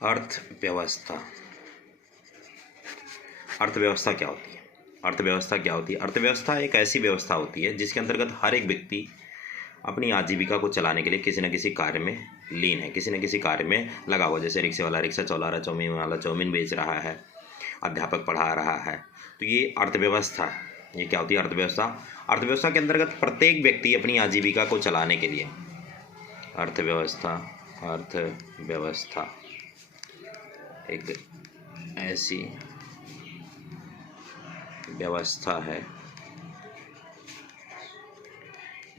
अर्थव्यवस्था। अर्थव्यवस्था क्या होती है? अर्थव्यवस्था क्या होती है? अर्थव्यवस्था एक ऐसी व्यवस्था होती है जिसके अंतर्गत हर एक व्यक्ति अपनी आजीविका को चलाने के लिए किसी न किसी कार्य में लीन है, किसी न किसी कार्य में लगा हुआ। जैसे रिक्शे वाला रिक्शा चला रहा, चाउमीन वाला चाउमीन बेच रहा है, अध्यापक पढ़ा रहा है। तो ये अर्थव्यवस्था है। ये क्या होती है? अर्थव्यवस्था। अर्थव्यवस्था के अंतर्गत प्रत्येक व्यक्ति अपनी आजीविका को चलाने के लिए अर्थव्यवस्था अर्थव्यवस्था एक ऐसी व्यवस्था है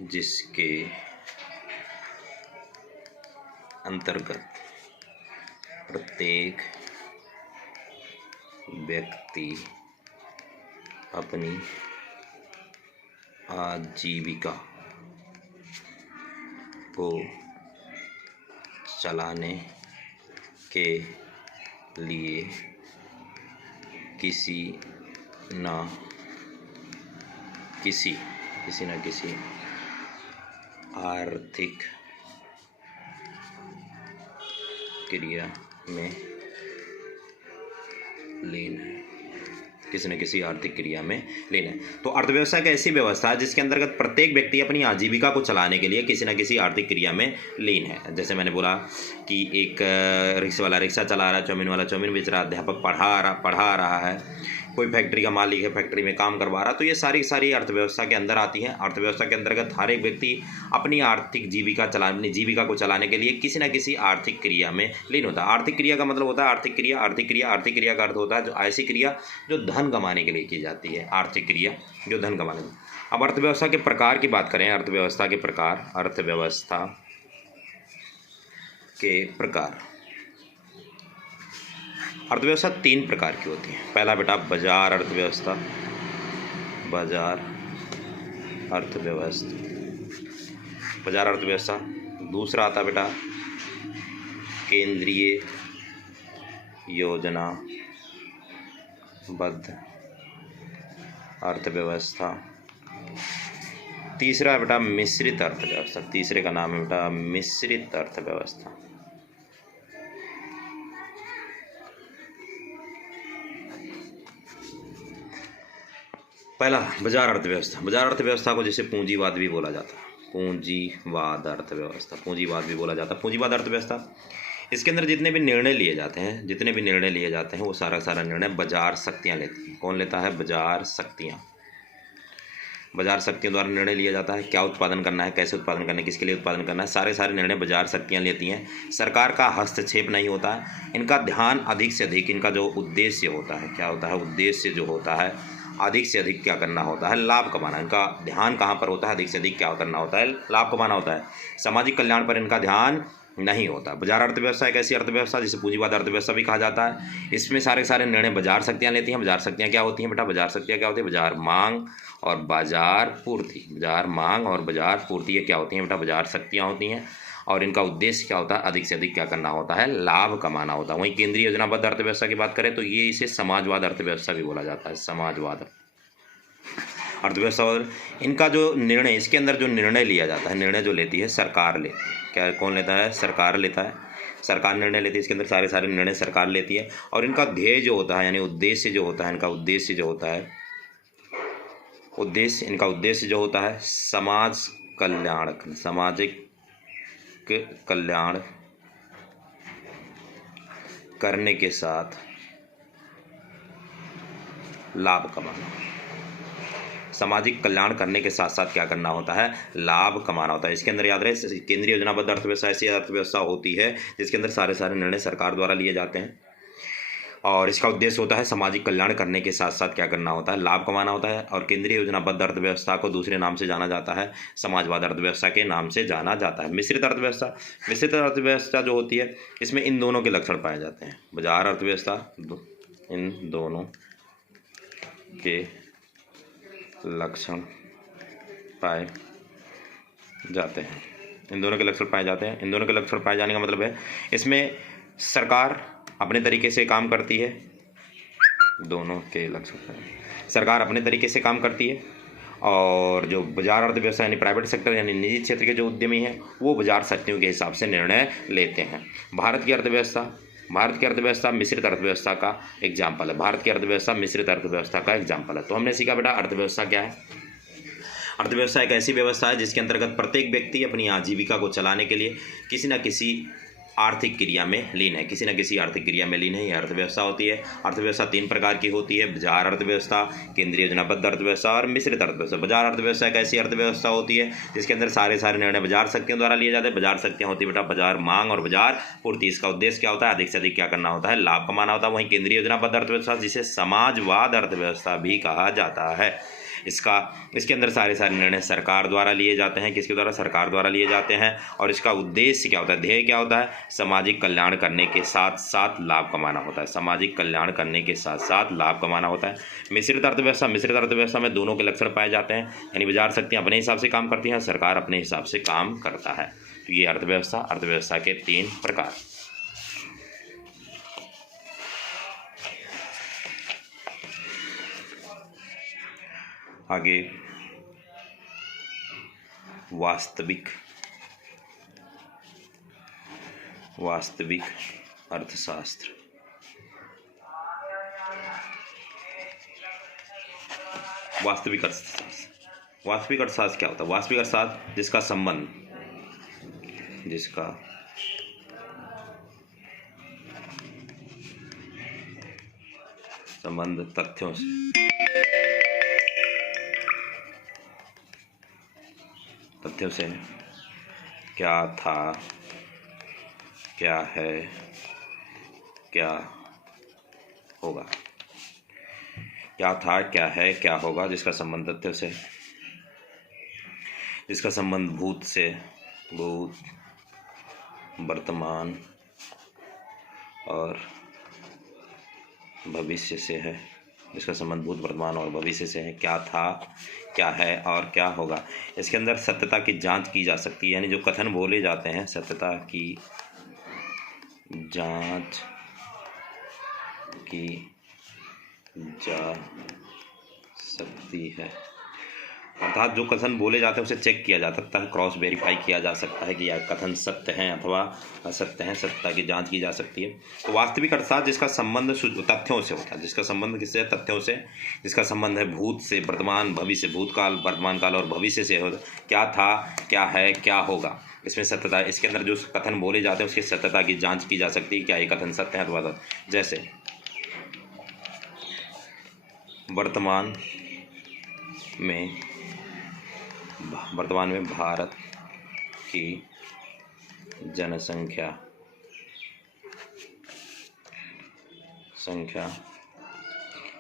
जिसके अंतर्गत प्रत्येक व्यक्ति अपनी आजीविका को चलाने के लिए किसी न किसी आर्थिक क्रिया में लीन है, किसी न किसी आर्थिक क्रिया में लीन है। तो अर्थव्यवस्था एक ऐसी व्यवस्था है जिसके अंतर्गत प्रत्येक व्यक्ति अपनी आजीविका को चलाने के लिए किसी न किसी आर्थिक क्रिया में लीन है। जैसे मैंने बोला कि एक रिक्शे वाला रिक्शा चला रहा है, चाउमीन वाला चाउमीन बेच रहा है, अध्यापक पढ़ा रहा है, कोई फैक्ट्री का मालिक है, फैक्ट्री में काम करवा रहा है। तो ये सारी अर्थव्यवस्था के अंदर आती हैं। अर्थव्यवस्था के अंतर्गत हर एक व्यक्ति अपनी जीविका को चलाने के लिए किसी न किसी आर्थिक क्रिया में लीन होता है। आर्थिक क्रिया का मतलब होता है आर्थिक क्रिया का अर्थ होता है जो ऐसी क्रिया जो धन कमाने के लिए की जाती है। आर्थिक क्रिया जो धन कमाने के। अब अर्थव्यवस्था के प्रकार की बात करें। अर्थव्यवस्था के प्रकार अर्थव्यवस्था 3 प्रकार की होती है। पहला बेटा बाजार अर्थव्यवस्था। दूसरा आता बेटा केंद्रीय योजनाबद्ध अर्थव्यवस्था। तीसरा है बेटा मिश्रित अर्थव्यवस्था। तीसरे का नाम है बेटा मिश्रित अर्थव्यवस्था। पहला बाजार अर्थव्यवस्था। बाजार अर्थव्यवस्था को जैसे पूंजीवाद भी बोला जाता है। पूंजीवाद अर्थव्यवस्था इसके अंदर जितने भी निर्णय लिए जाते हैं वो सारा निर्णय बाजार शक्तियाँ लेती हैं। कौन लेता है? बाजार शक्तियों द्वारा निर्णय लिया जाता है। क्या उत्पादन करना है, कैसे उत्पादन करना है, किसके लिए उत्पादन करना है, सारे निर्णय बाजार शक्तियाँ लेती हैं। सरकार का हस्तक्षेप नहीं होता है। इनका ध्यान अधिक से अधिक, इनका जो उद्देश्य होता है, क्या होता है? उद्देश्य जो होता है अधिक से अधिक क्या करना होता है? लाभ कमाना। इनका ध्यान कहाँ पर होता है? अधिक से अधिक क्या करना होता है? लाभ कमाना होता है। सामाजिक कल्याण पर इनका ध्यान नहीं होता। बाजार अर्थव्यवस्था एक ऐसी अर्थव्यवस्था जिसे पूंजीवाद अर्थव्यवस्था भी कहा जाता है। इसमें सारे निर्णय बाजार शक्तियाँ लेती हैं। बाजार शक्तियाँ क्या होती हैं बेटा? बाजार शक्तियाँ क्या होती है? बाजार मांग और बाजार पूर्ति। ये क्या होती हैं बेटा? बाजार शक्तियाँ होती हैं। और इनका उद्देश्य क्या होता है? अधिक से अधिक क्या करना होता है? लाभ कमाना होता है। वहीं केंद्रीय योजनाबद्ध अर्थव्यवस्था की बात करें तो इसे समाजवाद अर्थव्यवस्था भी बोला जाता है। समाजवाद अर्थव्यवस्था। और इनका जो निर्णय, इसके अंदर जो निर्णय लिया जाता है, निर्णय जो लेती है सरकार लेती है। क्या कौन लेता है? सरकार लेता है। सरकार निर्णय लेती है। इसके अंदर सारे निर्णय सरकार लेती है। और इनका ध्येय जो होता है यानी उद्देश्य जो होता है, इनका उद्देश्य जो होता है सामाजिक कल्याण करने के साथ लाभ कमाना। सामाजिक कल्याण करने के साथ साथ क्या करना होता है? लाभ कमाना होता है। इसके अंदर याद रहे केंद्रीय योजनाबद्ध अर्थव्यवस्था ऐसी अर्थव्यवस्था होती है जिसके अंदर सारे निर्णय सरकार द्वारा लिए जाते हैं। और इसका उद्देश्य होता है सामाजिक कल्याण करने के साथ साथ क्या करना होता है? लाभ कमाना होता है। और केंद्रीय योजनाबद्ध अर्थव्यवस्था को दूसरे नाम से जाना जाता है, समाजवाद अर्थव्यवस्था के नाम से जाना जाता है। मिश्रित अर्थव्यवस्था जो होती है इसमें इन दोनों के लक्षण पाए जाते हैं। बाजार अर्थव्यवस्था इन दोनों के लक्षण पाए जाते हैं। इन दोनों के लक्षण पाए जाने का मतलब है इसमें सरकार अपने तरीके से काम करती है। दोनों के लक्षण सरकार अपने तरीके से काम करती है और जो बाजार अर्थव्यवस्था यानी प्राइवेट सेक्टर यानी निजी क्षेत्र के जो उद्यमी हैं वो बाजार शक्तियों के हिसाब से निर्णय लेते हैं। भारत की अर्थव्यवस्था भारत की अर्थव्यवस्था मिश्रित अर्थव्यवस्था का एग्जाम्पल है। भारत की अर्थव्यवस्था मिश्रित अर्थव्यवस्था का एग्जाम्पल है। तो हमने सीखा बेटा अर्थव्यवस्था क्या है। अर्थव्यवस्था एक ऐसी व्यवस्था है जिसके अंतर्गत प्रत्येक व्यक्ति अपनी आजीविका को चलाने के लिए किसी न किसी आर्थिक क्रिया में लीन है, किसी न किसी आर्थिक क्रिया में लीन है, यह अर्थव्यवस्था होती है। अर्थव्यवस्था 3 प्रकार की होती है, बाजार अर्थव्यवस्था, केंद्रीय योजनाबद्ध अर्थव्यवस्था और मिश्रित अर्थव्यवस्था। बाजार अर्थव्यवस्था एक ऐसी अर्थव्यवस्था होती है जिसके अंदर सारे निर्णय बाजार शक्तियों द्वारा लिए जाते हैं। बाजार शक्तियाँ होती है बेटा बाजार मांग और बाजार पूर्ति। इसका उद्देश्य क्या होता है, अधिक से अधिक क्या करना होता है, लाभ कमाना होता है। वहीं केंद्रीय योजनाबद्ध अर्थव्यवस्था जिसे समाजवाद अर्थव्यवस्था भी कहा जाता है, इसके अंदर सारे निर्णय सरकार द्वारा लिए जाते हैं। किसके द्वारा, सरकार द्वारा लिए जाते हैं। और इसका उद्देश्य क्या होता है, ध्येय क्या होता है, सामाजिक कल्याण करने के साथ साथ लाभ कमाना होता है। सामाजिक कल्याण करने के साथ साथ लाभ कमाना होता है। मिश्रित अर्थव्यवस्था में दोनों के लक्षण पाए जाते हैं, यानी बाजार शक्तियाँ अपने हिसाब से काम करती हैं, सरकार अपने हिसाब से काम करता है। तो ये अर्थव्यवस्था के 3 प्रकार। आगे वास्तविक अर्थशास्त्र। वास्तविक अर्थशास्त्र क्या होता है। वास्तविक अर्थशास्त्र जिसका संबंध तथ्यों से क्या था, क्या है, क्या होगा। क्या था, क्या है, क्या होगा, जिसका संबंध तथ्यों से, जिसका संबंध भूत से, वर्तमान और भविष्य से है। जिसका संबंध भूत, वर्तमान और भविष्य से है। क्या था, क्या है और क्या होगा। इसके अंदर सत्यता की जांच की जा सकती है, यानी जो कथन बोले जाते हैं सत्यता की जांच की जा सकती है। अर्थात जो कथन बोले जाते हैं उसे चेक किया जा सकता है, क्रॉस वेरीफाई किया जा सकता है कि यह कथन सत्य हैं अथवा असत्य हैं। सत्यता की जांच की जा सकती है। तो वास्तविक अर्थशास्त्र जिसका संबंध तथ्यों से होता है, जिसका संबंध किससे, तथ्यों से, जिसका संबंध है भूत से, वर्तमान, भविष्य, भूतकाल, वर्तमान काल और भविष्य से होता, क्या था, क्या है, क्या होगा, इसमें सत्यता। इसके अंदर जो कथन बोले जाते हैं उसकी सत्यता की जाँच की जा सकती है, क्या ये कथन सत्य है अथवा। जैसे वर्तमान में भारत की जनसंख्या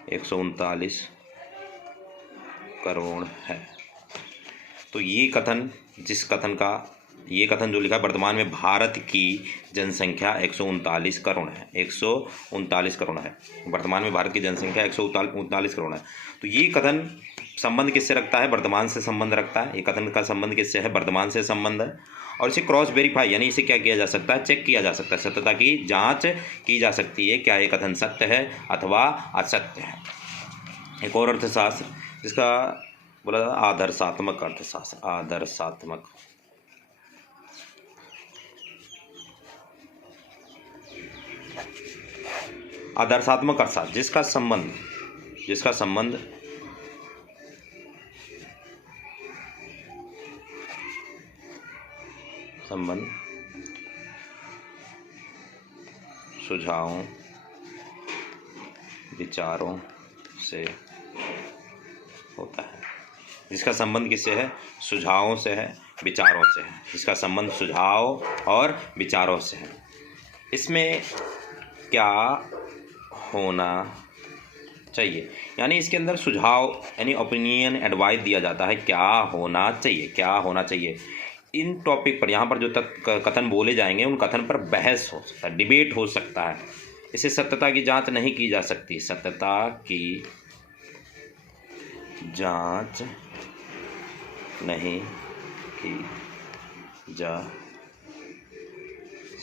139 करोड़ है। तो ये कथन ये कथन जो लिखा है, वर्तमान में भारत की जनसंख्या 139 करोड़ है। 139 करोड़ है। वर्तमान में भारत की जनसंख्या 139 करोड़ है। तो ये कथन संबंध किससे रखता है, वर्तमान से संबंध रखता है। ये कथन का संबंध किससे है, वर्तमान से संबंध है। और इसे क्रॉस वेरीफाई यानी इसे क्या किया जा सकता है, चेक किया जा सकता है, सत्यता की जांच की जा सकती है, क्या ये कथन सत्य है अथवा असत्य है। एक और अर्थशास्त्र जिसका बोला आदर्शात्मक अर्थशास्त्र। आदर्शात्मक अर्थशास्त्र जिसका संबंध सुझावों, विचारों से होता है। जिसका संबंध किससे है, सुझावों से है, विचारों से है। जिसका संबंध सुझाव और विचारों से है। इसमें क्या होना चाहिए, यानी इसके अंदर सुझाव यानी ओपिनियन, एडवाइस दिया जाता है, क्या होना चाहिए। इन टॉपिक पर, यहाँ पर जो कथन बोले जाएंगे उन कथन पर बहस हो सकता है, डिबेट हो सकता है। इसे सत्यता की जांच नहीं की जा सकती। सत्यता की जांच नहीं की जा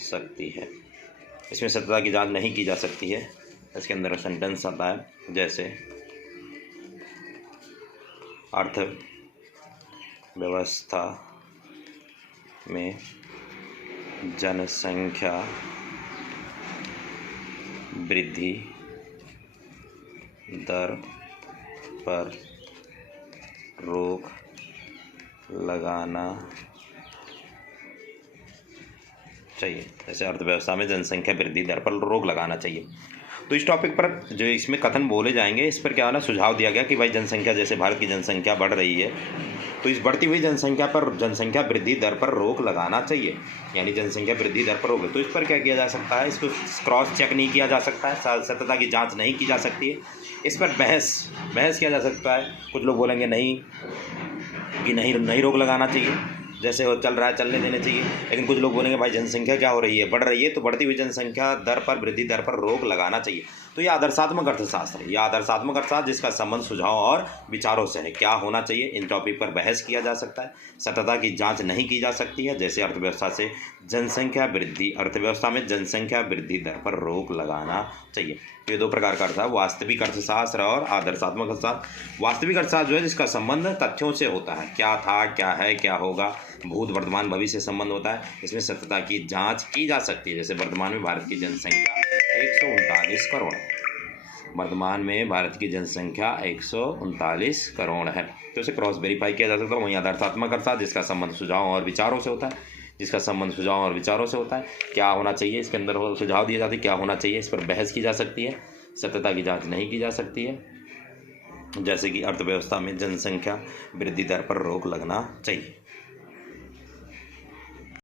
सकती है। इसमें सत्यता की जांच नहीं की जा सकती है। इसके अंदर सेंटेंस आता है, जैसे अर्थव्यवस्था में जनसंख्या वृद्धि दर पर रोक लगाना चाहिए। जैसे अर्थव्यवस्था में जनसंख्या वृद्धि दर पर रोक लगाना चाहिए। तो इस टॉपिक पर जो इसमें कथन बोले जाएंगे, इस पर क्या होना, सुझाव दिया गया कि भाई जनसंख्या, जैसे भारत की जनसंख्या बढ़ रही है, तो इस बढ़ती हुई जनसंख्या पर जनसंख्या वृद्धि दर पर रोक लगाना चाहिए, यानी जनसंख्या वृद्धि दर पर रोक। तो इस पर क्या किया जा सकता है, इसको क्रॉस चेक नहीं किया जा सकता है, सत्यता की जांच नहीं की जा सकती है, इस पर बहस किया जा सकता है। कुछ लोग बोलेंगे नहीं कि नहीं रोक लगाना चाहिए, जैसे हो चल रहा है चलने देने चाहिए। लेकिन कुछ लोग बोलेंगे भाई जनसंख्या क्या हो रही है, बढ़ रही है, तो बढ़ती हुई जनसंख्या दर पर वृद्धि दर पर रोक लगाना चाहिए। तो यह आदर्शात्मक अर्थशास्त्र है, यह आदर्शात्मक अर्थशास्त्र जिसका संबंध सुझाव और विचारों से है। क्या होना चाहिए, इन टॉपिक पर बहस किया जा सकता है, सत्यता की जांच नहीं की जा सकती है। जैसे अर्थव्यवस्था से जनसंख्या वृद्धि, अर्थव्यवस्था में जनसंख्या वृद्धि दर पर रोक लगाना चाहिए। ये दो प्रकार का अर्थ है, वास्तविक अर्थशास्त्र और आदर्शात्मक अर्थशास्त्र। वास्तविक अर्थशास्त्र जो है जिसका संबंध तथ्यों से होता है, क्या था, क्या है, क्या होगा, भूत वर्तमान भविष्य संबंध होता है। इसमें सत्यता की जांच की जा सकती है। जैसे वर्तमान में भारत की जनसंख्या 139 करोड़ है, वर्तमान में भारत की जनसंख्या 139 करोड़ है, तो इसे क्रॉस वेरीफाई किया जा सकता है। वहीं आदर्शात्मक अर्थशास्त्र जिसका संबंध सुझाव और विचारों से होता है, जिसका संबंध सुझाव और विचारों से होता है। क्या होना चाहिए, इसके अंदर सुझाव दिए जाते हैं, क्या होना चाहिए, इस पर बहस की जा सकती है, सत्यता की जांच नहीं की जा सकती है। जैसे कि अर्थव्यवस्था में जनसंख्या वृद्धि दर पर रोक लगना चाहिए।